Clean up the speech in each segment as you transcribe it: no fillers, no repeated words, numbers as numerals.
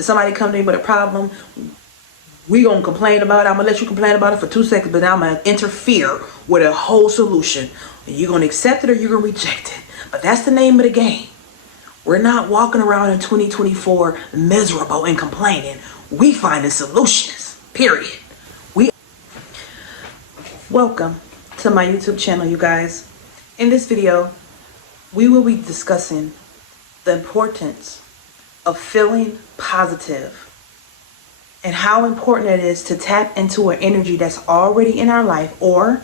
If somebody come to me with a problem, we gonna complain about it. I'm gonna let you complain about it for 2 seconds, but now I'm gonna interfere with a whole solution. You're gonna accept it or you're gonna reject it. But that's the name of the game. We're not walking around in 2024 miserable and complaining. We finding solutions, period. Welcome to my YouTube channel, you guys. In this video, we will be discussing the importance of feeling positive and how important it is to tap into an energy that's already in our life or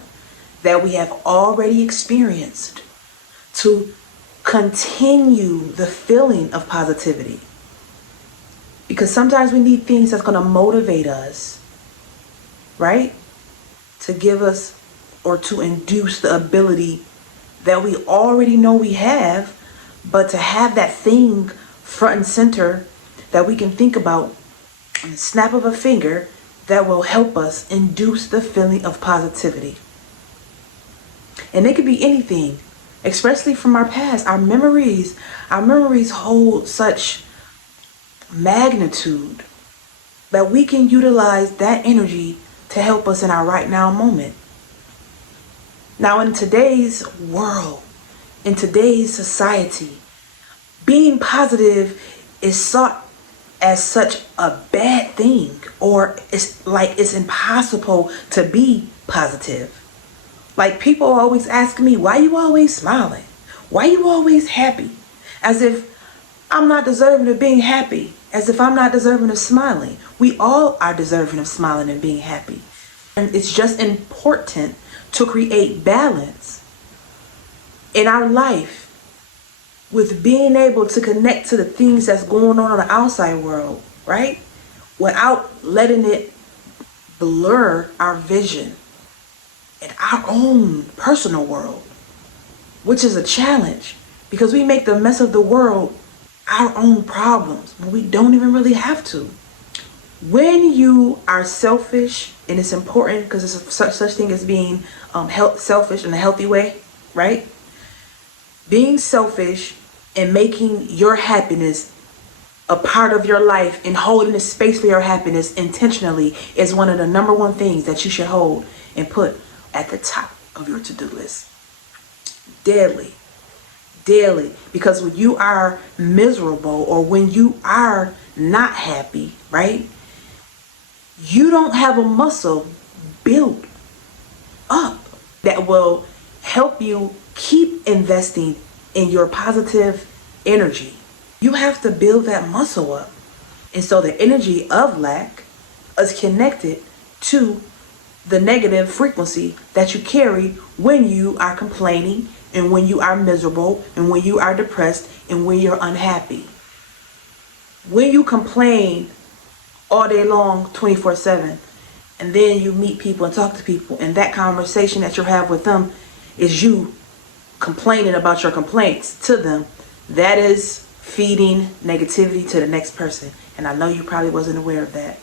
that we have already experienced to continue the feeling of positivity. Because sometimes we need things that's going to motivate us, right? To give us or to induce the ability that we already know we have, but to have that thing front and center that we can think about on the snap of a finger that will help us induce the feeling of positivity. And it could be anything, especially from our past. Our memories hold such magnitude that we can utilize that energy to help us in our right now moment. Now, in today's world, in today's society, being positive is sought as such a bad thing, or it's like it's impossible to be positive. Like, people always ask me, why you always smiling? Why you always happy? As if I'm not deserving of being happy, as if I'm not deserving of smiling. We all are deserving of smiling and being happy. And it's just important to create balance in our life with being able to connect to the things that's going on in the outside world, right? Without letting it blur our vision in our own personal world, which is a challenge because we make the mess of the world our own problems when we don't even really have to. When you are selfish, and it's important because there's such thing as being selfish in a healthy way, right? Being selfish and making your happiness a part of your life and holding a space for your happiness intentionally is one of the number one things that you should hold and put at the top of your to-do list. Daily. Because when you are miserable or when you are not happy, right? You don't have a muscle built up that will help you keep investing in your positive energy. You have to build that muscle up. And so the energy of lack is connected to the negative frequency that you carry when you are complaining and when you are miserable and when you are depressed and when you're unhappy. When you complain all day long, 24/7, and then you meet people and talk to people, and that conversation that you have with them is you complaining about your complaints to them, that is feeding negativity to the next person. And I know you probably wasn't aware of that.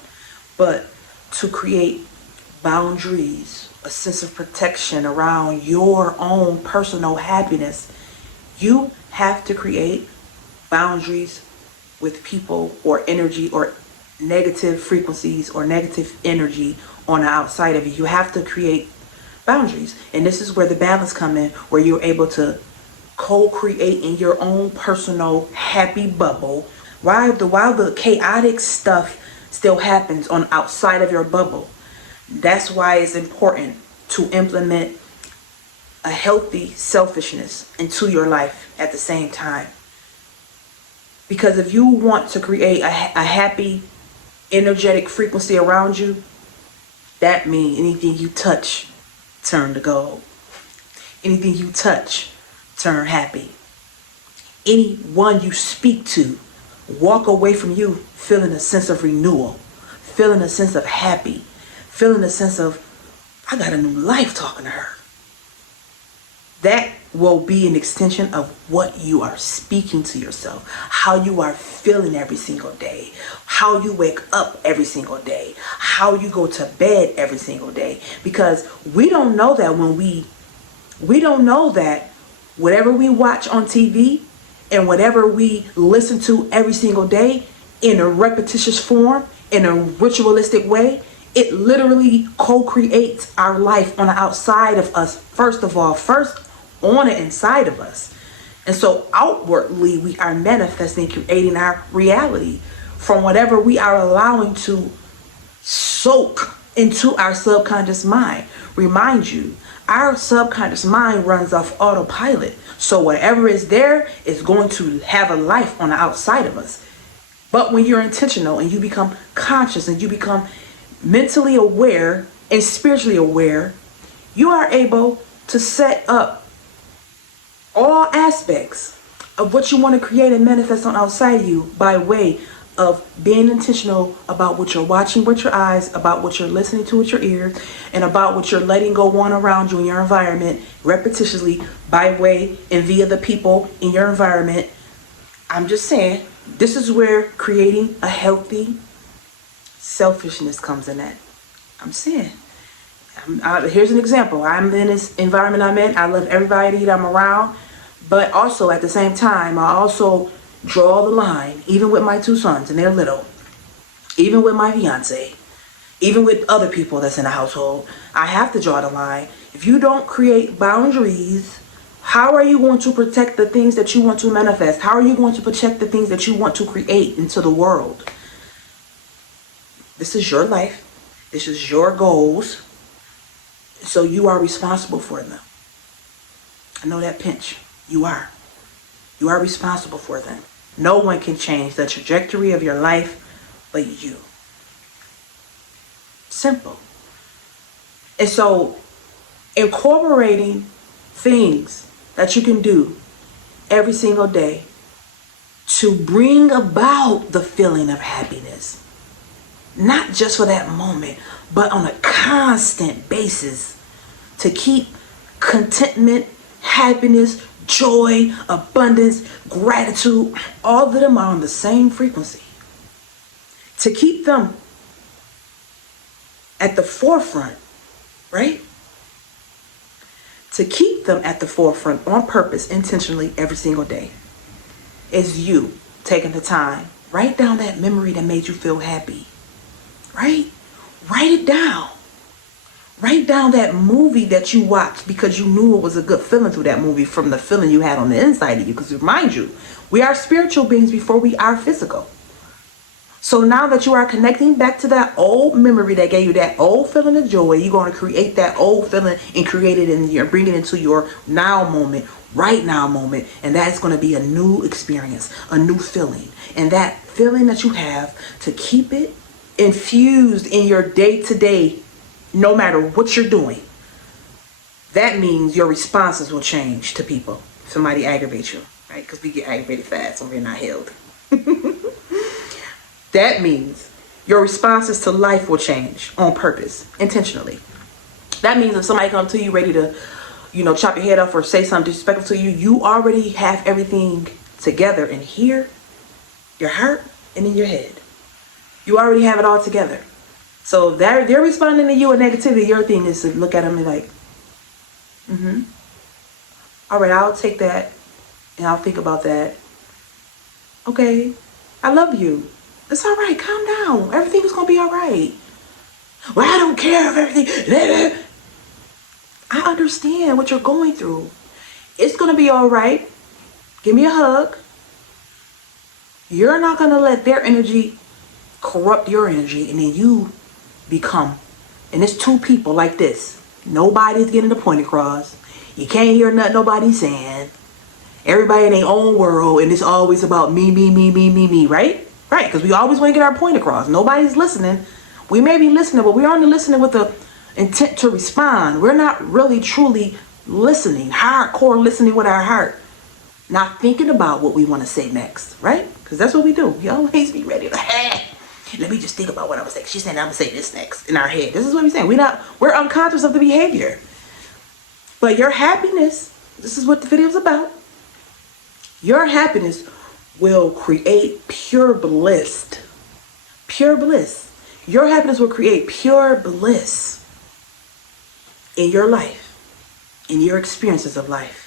But to create boundaries, a sense of protection around your own personal happiness, you have to create boundaries with people or energy or negative frequencies or negative energy on the outside of you. You have to create boundaries. And this is where the balance come in, where you're able to co-create in your own personal happy bubble while the chaotic stuff still happens on outside of your bubble. That's why it's important to implement a healthy selfishness into your life at the same time. Because if you want to create a happy, energetic frequency around you, that means anything you touch turn to gold. Anything you touch turn happy. Anyone you speak to walk away from you feeling a sense of renewal, feeling a sense of happy, feeling a sense of, I got a new life talking to her. That will be an extension of what you are speaking to yourself, how you are feeling every single day, how you wake up every single day, how you go to bed every single day. Because we don't know that we don't know that whatever we watch on TV and whatever we listen to every single day in a repetitious form, in a ritualistic way, it literally co-creates our life on the outside of us, first of all, first on the inside of us. And so outwardly, we are manifesting, creating our reality from whatever we are allowing to soak into our subconscious mind. Remind you, our subconscious mind runs off autopilot. So whatever is there is going to have a life on the outside of us. But when you're intentional and you become conscious and you become mentally aware and spiritually aware, you are able to set up all aspects of what you want to create and manifest on outside you by way of being intentional about what you're watching with your eyes, about what you're listening to with your ears, and about what you're letting go on around you in your environment repetitiously by way and via the people in your environment. I'm just saying, this is where creating a healthy selfishness comes in at. I'm saying. Here's an example. I'm in this environment I'm in. I love everybody that I'm around. But also at the same time, I also draw the line, even with my 2 sons and they're little, even with my fiance, even with other people that's in the household. I have to draw the line. If you don't create boundaries, how are you going to protect the things that you want to manifest? How are you going to protect the things that you want to create into the world? This is your life. This is your goals. So you are responsible for them. I know that pinch. You are. You are responsible for them. No one can change the trajectory of your life but you. Simple. And so incorporating things that you can do every single day to bring about the feeling of happiness, not just for that moment, but on a constant basis, to keep contentment, happiness, joy, abundance, gratitude, all of them are on the same frequency. To keep them at the forefront, right? To keep them at the forefront on purpose, intentionally, every single day, is you taking the time. Write down that memory that made you feel happy, right? Write it down. Write down that movie that you watched because you knew it was a good feeling through that movie from the feeling you had on the inside of you. Because remind you, we are spiritual beings before we are physical. So now that you are connecting back to that old memory that gave you that old feeling of joy, you're going to create that old feeling and create it in your, bring it into your now moment, right now moment. And that's going to be a new experience, a new feeling. And that feeling that you have, to keep it infused in your day-to-day, no matter what you're doing, that means your responses will change to people. If somebody aggravates you, right? Because we get aggravated fast when we're not healed. That means your responses to life will change on purpose, intentionally. That means if somebody comes to you ready to, chop your head off or say something disrespectful to you, you already have everything together in here, your heart, and in your head. You already have it all together. So they're responding to you with negativity. Your thing is to look at them and like, all right, I'll take that and I'll think about that. Okay, I love you. It's all right. Calm down. Everything's going to be all right. Well, I don't care if everything. I understand what you're going through. It's going to be all right. Give me a hug. You're not going to let their energy corrupt your energy, and then you become, and it's 2 people like this. Nobody's getting the point across. You can't hear nothing nobody's saying. Everybody in their own world, and it's always about me, right? Right, because we always want to get our point across. Nobody's listening. We may be listening, but we're only listening with the intent to respond. We're not really truly listening, hardcore listening with our heart. Not thinking about what we want to say next, right? Because that's what we do. We always be ready to, let me just think about what I was saying. She's saying I'm going to say this next in our head. This is what we're saying. We're unconscious of the behavior. But your happiness, this is what the video is about. Your happiness will create pure bliss. Pure bliss. Your happiness will create pure bliss in your life, in your experiences of life.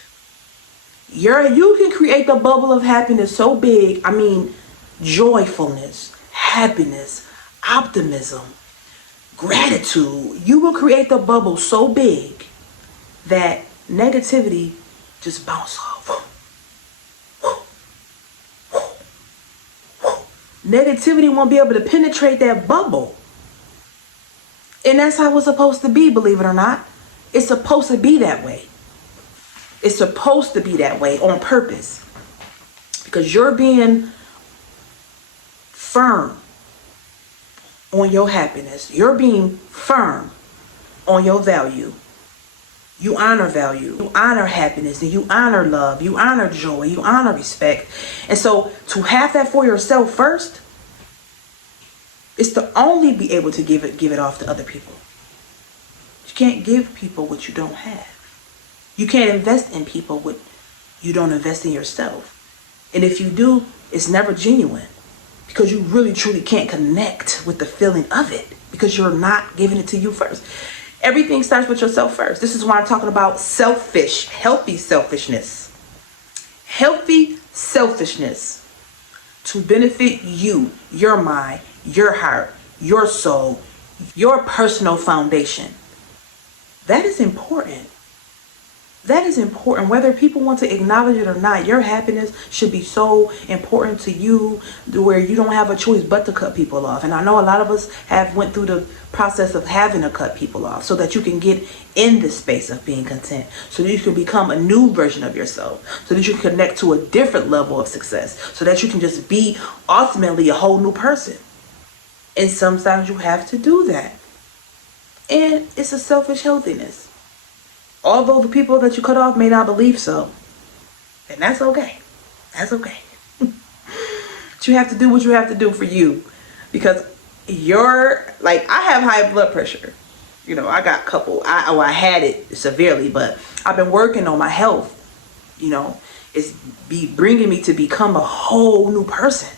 You can create the bubble of happiness so big. I mean, joyfulness, happiness, optimism, gratitude, you will create the bubble so big that negativity just bounce off. Negativity won't be able to penetrate that bubble. And that's how it's supposed to be, believe it or not. It's supposed to be that way. It's supposed to be that way on purpose. Because you're being firm on your happiness. You're being firm on your value. You honor value. You honor happiness. And you honor love. You honor joy. You honor respect. And so to have that for yourself first is to only be able to give it off to other people. You can't give people what you don't have. You can't invest in people what you don't invest in yourself. And if you do, it's never genuine. Because you really truly can't connect with the feeling of it. Because you're not giving it to you first. Everything starts with yourself first. This is why I'm talking about healthy selfishness. Healthy selfishness to benefit you, your mind, your heart, your soul, your personal foundation. That is important. That is important. Whether people want to acknowledge it or not, your happiness should be so important to you where you don't have a choice but to cut people off. And I know a lot of us have went through the process of having to cut people off so that you can get in the space of being content, so that you can become a new version of yourself, so that you can connect to a different level of success, so that you can just be ultimately a whole new person. And sometimes you have to do that. And it's a selfish healthiness. Although the people that you cut off may not believe so. And that's okay. That's okay. But you have to do what you have to do for you. Because I have high blood pressure. You know, I got I had it severely, but I've been working on my health. You know, it's bringing me to become a whole new person.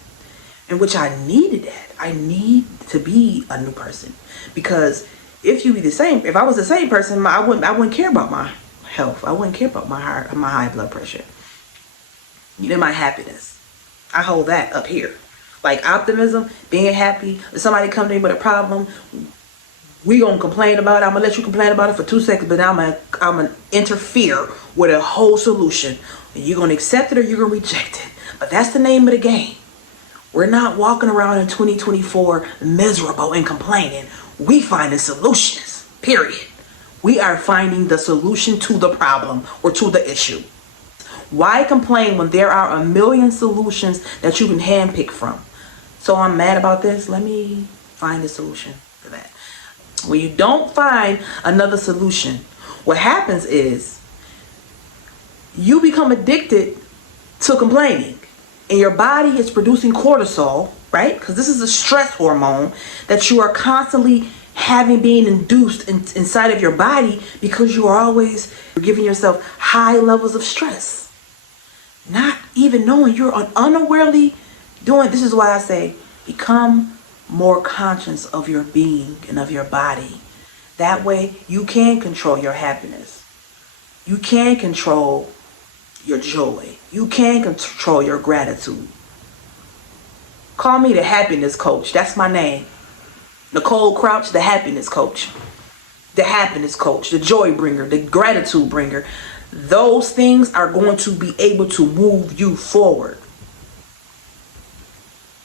In which I needed that. I need to be a new person. Because if I was the same person, I wouldn't care about my health. I wouldn't care about my high blood pressure. You know, my happiness. I hold that up here. Like optimism, being happy. If somebody comes to me with a problem, we gonna complain about it. I'm gonna let you complain about it for 2 seconds, but I'm gonna interfere with a whole solution. And you're gonna accept it or you're gonna reject it. But that's the name of the game. We're not walking around in 2024 miserable and complaining. We finding solutions, period. We are finding the solution to the problem or to the issue. Why complain when there are a million solutions that you can handpick from? So I'm mad about this. Let me find a solution for that. When you don't find another solution, what happens is you become addicted to complaining. And your body is producing cortisol, right? Because this is a stress hormone that you are constantly being induced inside of your body because you are always giving yourself high levels of stress. Not even knowing you're unawarely doing. This is why I say become more conscious of your being and of your body. That way you can control your happiness. You can control your joy. You can control your gratitude. Call me the happiness coach. That's my name. Nicole Crouch, the happiness coach. The happiness coach, the joy bringer, the gratitude bringer. Those things are going to be able to move you forward.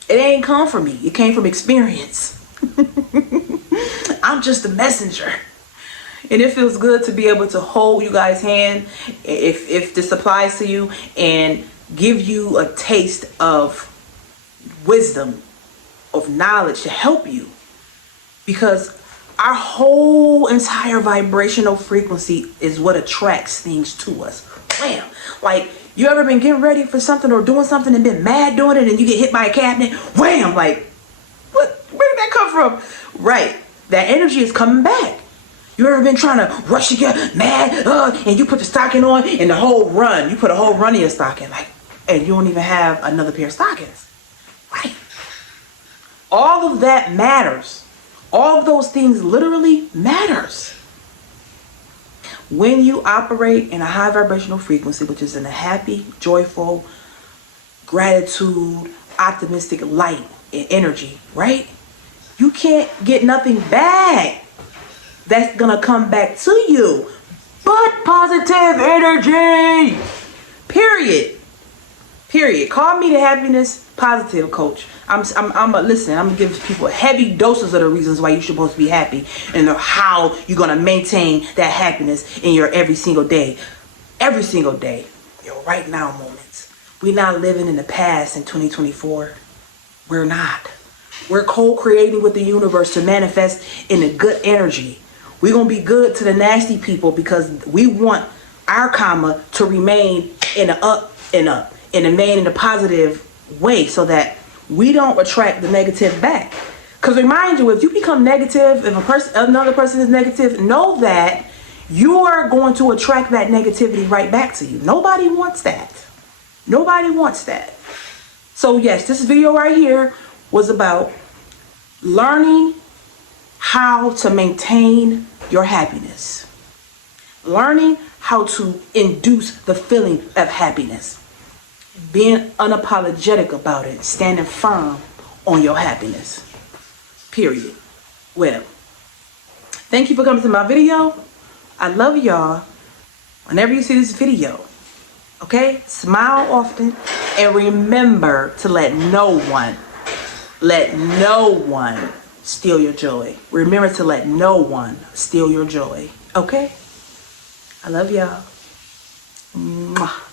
It ain't come from me. It came from experience. I'm just a messenger. And it feels good to be able to hold you guys' hand if this applies to you and give you a taste of wisdom, of knowledge to help you. Because our whole entire vibrational frequency is what attracts things to us. Wham! Like, you ever been getting ready for something or doing something and been mad doing it and you get hit by a cabinet? Wham! Like, where did that come from? Right. That energy is coming back. You ever been trying to rush to get mad, and you put the stocking on and the whole run, you put a whole run in your stocking, and you don't even have another pair of stockings, right? All of that matters. All of those things literally matters. When you operate in a high vibrational frequency, which is in a happy, joyful, gratitude, optimistic light and energy, right? You can't get nothing back that's gonna come back to you but positive energy. Period. Call me the happiness positive coach. I'm gonna give people heavy doses of the reasons why you're supposed to be happy and how you're gonna maintain that happiness in your every single day, your right now moments. We're not living in the past in 2024. We're not. We're co-creating with the universe to manifest in a good energy. We're gonna be good to the nasty people because we want our karma to remain in the up and up, and remain in a positive way, so that we don't attract the negative back. Because remind you, if you become negative, if another person is negative, know that you are going to attract that negativity right back to you. Nobody wants that. So yes, this video right here was about learning how to maintain your happiness. Learning how to induce the feeling of happiness. Being unapologetic about it. Standing firm on your happiness. Period. Well, thank you for coming to my video. I love y'all. Whenever you see this video, okay? Smile often and remember to let no one steal your joy. Remember to let no one steal your joy. Okay? I love y'all. Mwah.